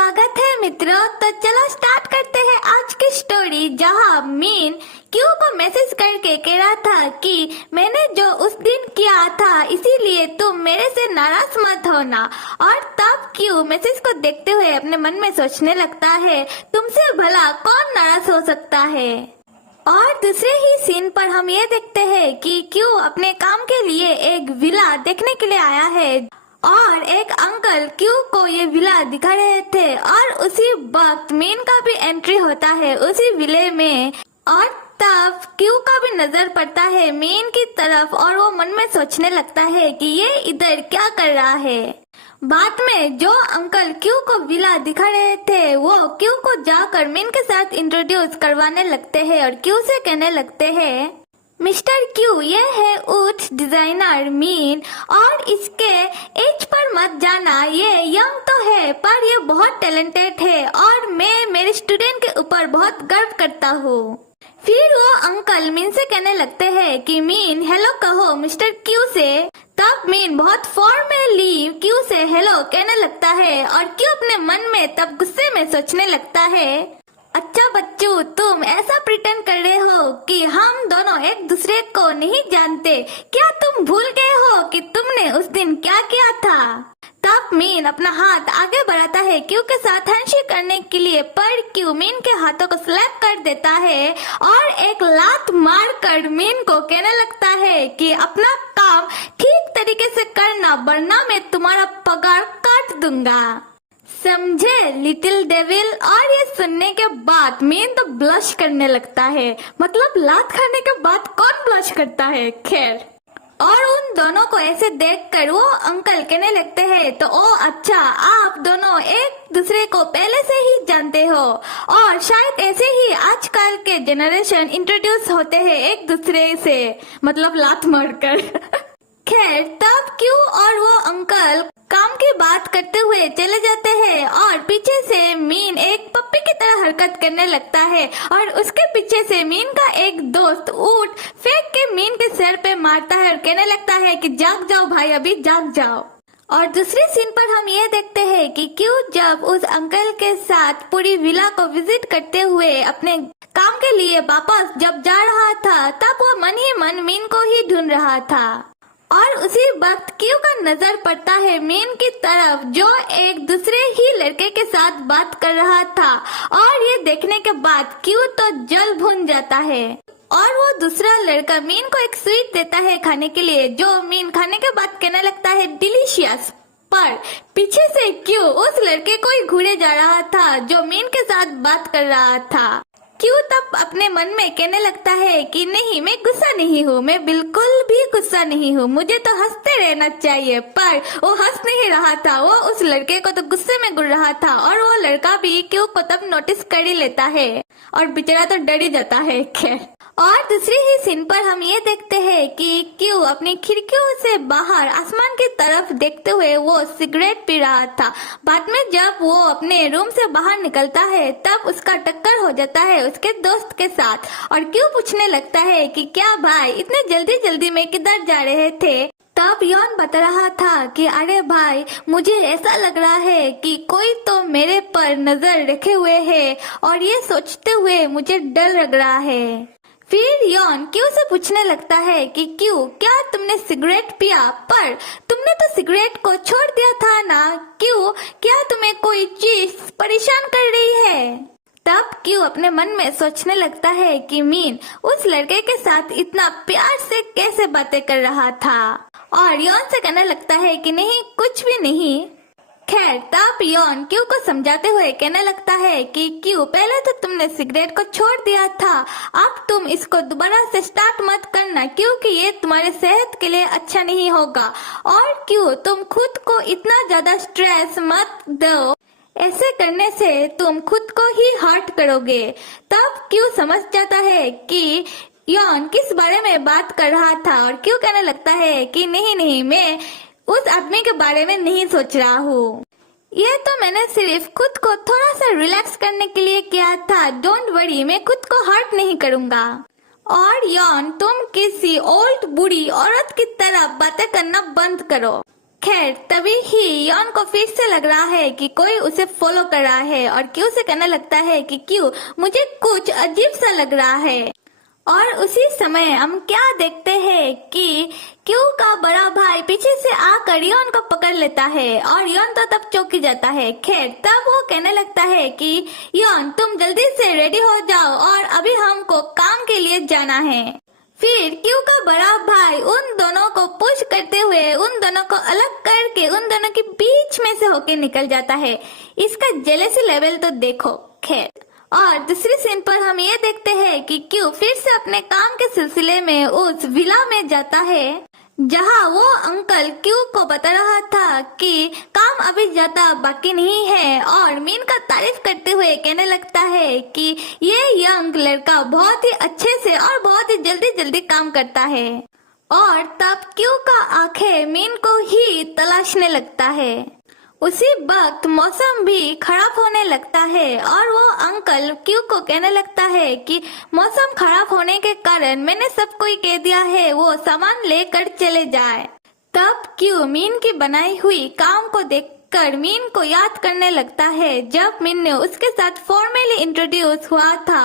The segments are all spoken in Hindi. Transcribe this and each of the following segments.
स्वागत है मित्रों। तो चलो स्टार्ट करते हैं आज की स्टोरी, जहाँ मीन क्यू को मैसेज करके कह रहा था कि मैंने जो उस दिन किया था इसीलिए तुम मेरे से नाराज मत होना। और तब क्यू मैसेज को देखते हुए अपने मन में सोचने लगता है, तुमसे भला कौन नाराज हो सकता है। और दूसरे ही सीन पर हम ये देखते हैं कि क्यू अपने काम के लिए एक विला देखने के लिए आया है और एक अंकल क्यू को ये विला दिखा रहे थे और उसी वक्त मीन का भी एंट्री होता है उसी विले में। और तब क्यू का भी नजर पड़ता है मीन की तरफ और वो मन में सोचने लगता है कि ये इधर क्या कर रहा है। बाद में जो अंकल क्यू को विला दिखा रहे थे वो क्यू को जाकर मीन के साथ इंट्रोड्यूस करवाने लगते हैं और क्यू से कहने लगते हैं, मिस्टर क्यू ये है ऊट डिजाइनर मीन और इसके एज पर मत जाना, ये यंग तो है पर ये बहुत टैलेंटेड है और मैं मेरे स्टूडेंट के ऊपर बहुत गर्व करता हूँ। फिर वो अंकल मीन से कहने लगते हैं कि मीन हेलो कहो मिस्टर क्यू से। तब मीन बहुत फॉर्मली क्यू से हेलो कहने लगता है और क्यू अपने मन में तब गुस्से में सोचने लगता है, अच्छा बच्चों तुम ऐसा प्रिटेंड कर रहे हो कि हम दोनों एक दूसरे को नहीं जानते, क्या तुम भूल गए हो कि तुमने उस दिन क्या किया था। तब मीन अपना हाथ आगे बढ़ाता है क्यू के साथ हैंडशेक करने के लिए, पर क्यू मीन के हाथों को स्लैप कर देता है और एक लात मार कर मीन को कहने लगता है कि अपना काम ठीक तरीके से करना वरना मैं तुम्हारा पगार काट दूंगा, समझे लिटिल डेविल। और ये सुनने के बाद मीन तो ब्लश करने लगता है, मतलब लात खाने के बाद कौन ब्लश करता है, खैर। और उन दोनों को ऐसे देखकर वो अंकल कहने लगते हैं, तो ओ अच्छा आप दोनों एक दूसरे को पहले से ही जानते हो और शायद ऐसे ही आजकल के जनरेशन इंट्रोड्यूस होते हैं एक दूसरे से, मतलब लात मारकर। खैर तब क्यू और वो अंकल काम की बात करते हुए चले जाते हैं और पीछे से मीन एक पप्पी की तरह हरकत करने लगता है और उसके पीछे से मीन का एक दोस्त ऊंट फेंक के मीन के सिर पे मारता है और कहने लगता है कि जाग जाओ भाई, अभी जाग जाओ। और दूसरे सीन पर हम ये देखते हैं कि क्यू जब उस अंकल के साथ पूरी विला को विजिट करते हुए अपने काम के लिए वापस जब जा रहा था तब वो मन ही मन मीन को ही ढूंढ रहा था। और उसी वक्त क्यू का नजर पड़ता है मीन की तरफ जो एक दूसरे ही लड़के के साथ बात कर रहा था और ये देखने के बाद क्यू तो जल भून जाता है और वो दूसरा लड़का मीन को एक स्वीट देता है खाने के लिए, जो मीन खाने के बाद कहने लगता है डिलीशियस। पर पीछे से क्यू उस लड़के को ही घूरे जा रहा था जो मीन के साथ बात कर रहा था। क्यू तब अपने मन में कहने लगता है कि नहीं मैं गुस्सा नहीं हूँ, मैं बिल्कुल भी गुस्सा नहीं हूँ, मुझे तो हंसते रहना चाहिए। पर वो हंस नहीं रहा था, वो उस लड़के को तो गुस्से में घूर रहा था और वो लड़का भी क्यू को तब नोटिस कर ही लेता है और बेचारा तो डर ही जाता है। खैर और दूसरी ही सीन पर हम ये देखते हैं कि क्यू अपनी खिड़कियों से बाहर आसमान की तरफ देखते हुए वो सिगरेट पी रहा था। बाद में जब वो अपने रूम से बाहर निकलता है तब उसका टक्कर हो जाता है उसके दोस्त के साथ और क्यू पूछने लगता है कि क्या भाई इतने जल्दी जल्दी में किधर जा रहे थे। तब यॉन बता रहा था कि अरे भाई मुझे ऐसा लग रहा है कि कोई तो मेरे पर नजर रखे हुए है और ये सोचते हुए मुझे डर लग रहा है। फिर यॉन क्यू से पूछने लगता है कि क्यू क्या तुमने सिगरेट पिया, पर तुमने तो सिगरेट को छोड़ दिया था ना, क्यू क्या तुम्हें कोई चीज परेशान कर रही है। तब क्यू अपने मन में सोचने लगता है कि मीन उस लड़के के साथ इतना प्यार से कैसे बातें कर रहा था और यॉन से कहने लगता है कि नहीं कुछ भी नहीं। खैर तब यॉन क्यू को समझाते हुए कहने लगता है कि क्यू पहले तो तुमने सिगरेट को छोड़ दिया था, अब तुम इसको दोबारा से स्टार्ट मत करना क्योंकि ये तुम्हारे सेहत के लिए अच्छा नहीं होगा। और क्यू तुम खुद को इतना ज्यादा स्ट्रेस मत दो, ऐसे करने से तुम खुद को ही हर्ट करोगे। तब क्यू समझ जाता है कि यॉन किस बारे में बात कर रहा था और क्यू कहने लगता है कि नहीं नहीं मैं उस आदमी के बारे में नहीं सोच रहा हूँ, ये तो मैंने सिर्फ खुद को थोड़ा सा रिलैक्स करने के लिए किया था, डोंट वरी मैं खुद को हर्ट नहीं करूँगा। और यॉन तुम किसी ओल्ड बूढ़ी औरत की तरह बातें करना बंद करो। खैर तभी ही यॉन को फिर से लग रहा है कि कोई उसे फॉलो कर रहा है और क्यू से कहने लगता है कि क्यू मुझे कुछ अजीब सा लग रहा है। और उसी समय हम क्या देखते हैं कि क्यू का बड़ा भाई पीछे से आकर यॉन को पकड़ लेता है और यॉन तो तब चौंक जाता है। खैर तब वो कहने लगता है कि यॉन तुम जल्दी से रेडी हो जाओ और अभी हमको काम के लिए जाना है। फिर क्यू का बड़ा भाई उन दोनों को पुश करते हुए उन दोनों को अलग करके उन दोनों के बीच में से होके निकल जाता है। इसका जेलेसी लेवल तो देखो। खैर और दूसरी सीन पर हम ये देखते हैं कि क्यू फिर से अपने काम के सिलसिले में उस विला में जाता है जहाँ वो अंकल क्यू को बता रहा था कि काम अभी ज्यादा बाकी नहीं है और मीन का तारीफ करते हुए कहने लगता है कि ये यंग लड़का बहुत ही अच्छे से और बहुत ही जल्दी जल्दी काम करता है। और तब क्यू का आंखें मीन को ही तलाशने लगता है। उसी वक्त मौसम भी खराब होने लगता है और वो अंकल क्यू को कहने लगता है कि मौसम खराब होने के कारण मैंने सबको ही कह दिया है वो सामान लेकर चले जाए। तब क्यू मीन की बनाई हुई काम को देखकर मीन को याद करने लगता है जब मीन ने उसके साथ फॉर्मली इंट्रोड्यूस हुआ था।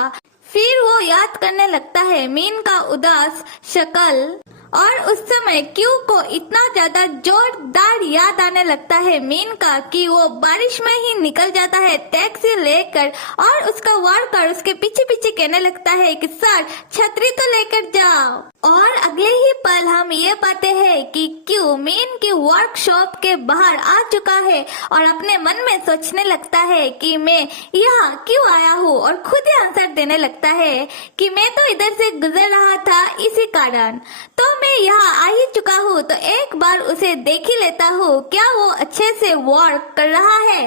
फिर वो याद करने लगता है मीन का उदास शक्ल और उस समय क्यू को इतना ज्यादा जोरदार याद आने लगता है मीन का कि वो बारिश में ही निकल जाता है टैक्सी लेकर और उसका वर्कर उसके पीछे पीछे कहने लगता है कि सर छतरी तो लेकर जाओ। और अगले ही पल हम ये पाते हैं कि क्यू मीन की वर्कशॉप के बाहर आ चुका है और अपने मन में सोचने लगता है कि मैं यहाँ क्यों आया हूँ और खुद ही आंसर देने लगता है कि मैं तो इधर से गुजर रहा था इसी कारण, तो मैं यहाँ आ ही चुका हूँ तो एक बार उसे देख ही लेता हूँ क्या वो अच्छे से वर्क कर रहा है।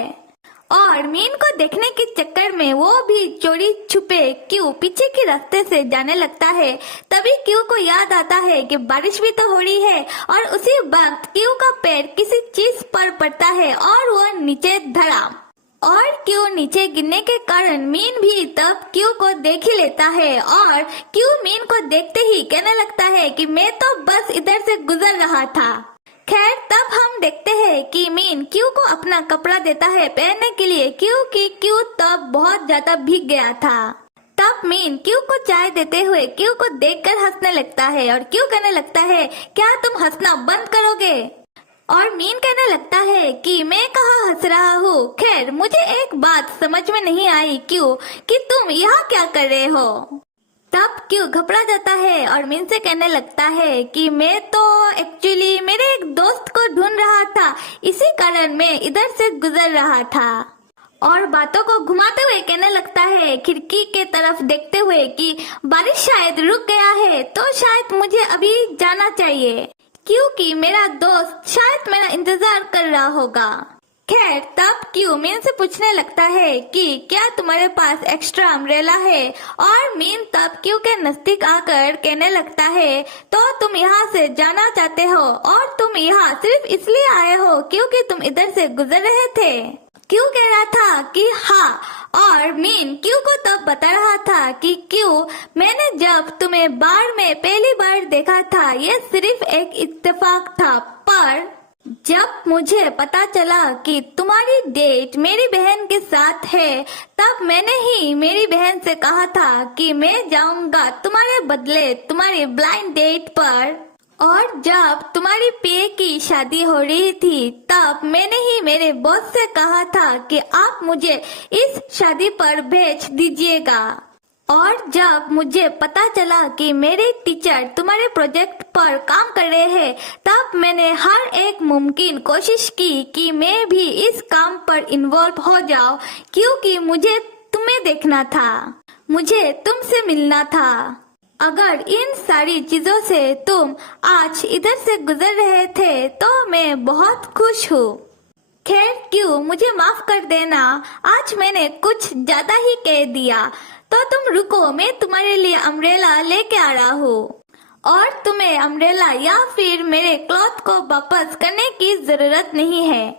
और मीन को देखने के चक्कर में वो भी चोरी छुपे क्यू पीछे के रास्ते से जाने लगता है। तभी क्यू को याद आता है कि बारिश भी तो हो रही है और उसी वक्त क्यू का पैर किसी चीज पर पड़ता है और वो नीचे धड़ाम और क्यू नीचे गिरने के कारण मीन भी तब क्यू को देख ही लेता है और क्यू मीन को देखते ही कहने लगता है कि मैं तो बस इधर से गुजर रहा था। खैर तब हम देखते हैं कि मीन क्यू को अपना कपड़ा देता है पहनने के लिए क्योंकि क्यू तब बहुत ज्यादा भीग गया था। तब मीन क्यू को चाय देते हुए क्यू को देखकर हंसने लगता है और क्यू कहने लगता है क्या तुम हंसना बंद करोगे। और मीन कहने लगता है कि मैं कहाँ हंस रहा हूँ। खैर मुझे एक बात समझ में नहीं आई क्यू कि तुम यहाँ क्या कर रहे हो। तब क्यू घबरा जाता है और मीन से कहने लगता है कि मैं तो एक्चुअली मेरे एक दोस्त को ढूंढ रहा था इसी कारण मैं इधर से गुजर रहा था। और बातों को घुमाते हुए कहने लगता है खिड़की के तरफ देखते हुए कि बारिश शायद रुक गया है तो शायद मुझे अभी जाना चाहिए क्योंकि मेरा दोस्त शायद मेरा इंतजार कर रहा होगा। खैर तब क्यू मीन से पूछने लगता है कि क्या तुम्हारे पास एक्स्ट्रा अम्ब्रेला है और मीन तब क्यू के नजदीक आकर कहने लगता है तो तुम यहाँ से जाना चाहते हो और तुम यहाँ सिर्फ इसलिए आए हो क्योंकि तुम इधर से गुजर रहे थे। क्यू कह रहा था कि हाँ और मीन क्यू को तब बता रहा था कि क्यू मैंने जब तुम्हें बार में पहली बार देखा था ये सिर्फ एक इत्तेफाक था पर जब मुझे पता चला कि तुम्हारी डेट मेरी बहन के साथ है तब मैंने ही मेरी बहन से कहा था कि मैं जाऊंगा तुम्हारे बदले तुम्हारी ब्लाइंड डेट पर। और जब तुम्हारी पे की शादी हो रही थी तब मैंने ही मेरे बॉस से कहा था कि आप मुझे इस शादी पर भेज दीजिएगा। और जब मुझे पता चला कि मेरे टीचर तुम्हारे प्रोजेक्ट पर काम कर रहे हैं तब मैंने हर एक मुमकिन कोशिश की कि मैं भी इस काम पर इन्वॉल्व हो जाऊं क्योंकि मुझे तुम्हें देखना था, मुझे तुमसे मिलना था। अगर इन सारी चीजों से तुम आज इधर से गुजर रहे थे तो मैं बहुत खुश हूँ। खैर क्यू मुझे माफ कर देना, आज मैंने कुछ ज्यादा ही कह दिया, तो तुम रुको मैं तुम्हारे लिए अम्ब्रेला लेके आ रहा हूँ और तुम्हें अम्ब्रेला या फिर मेरे क्लॉथ को वापस करने की जरूरत नहीं है।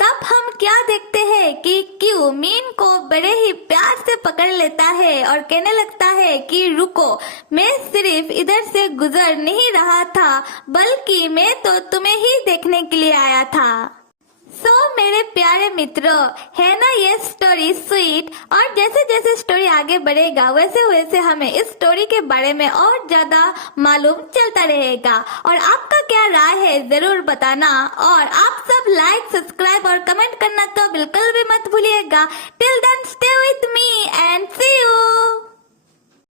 तब हम क्या देखते हैं कि क्यों मीन को बड़े ही प्यार से पकड़ लेता है और कहने लगता है कि रुको, मैं सिर्फ इधर से गुजर नहीं रहा था, बल्कि मैं तो तुम्हें ही देखने के लिए आया था। मेरे प्यारे मित्रों, है ना ये स्टोरी स्वीट? और जैसे जैसे स्टोरी आगे बढ़ेगा वैसे वैसे हमें इस स्टोरी के बारे में और ज्यादा मालूम चलता रहेगा। और आपका क्या राय है जरूर बताना, और आप सब लाइक, सब्सक्राइब और कमेंट करना तो बिल्कुल भी मत भूलिएगा। Till then stay with me and see you.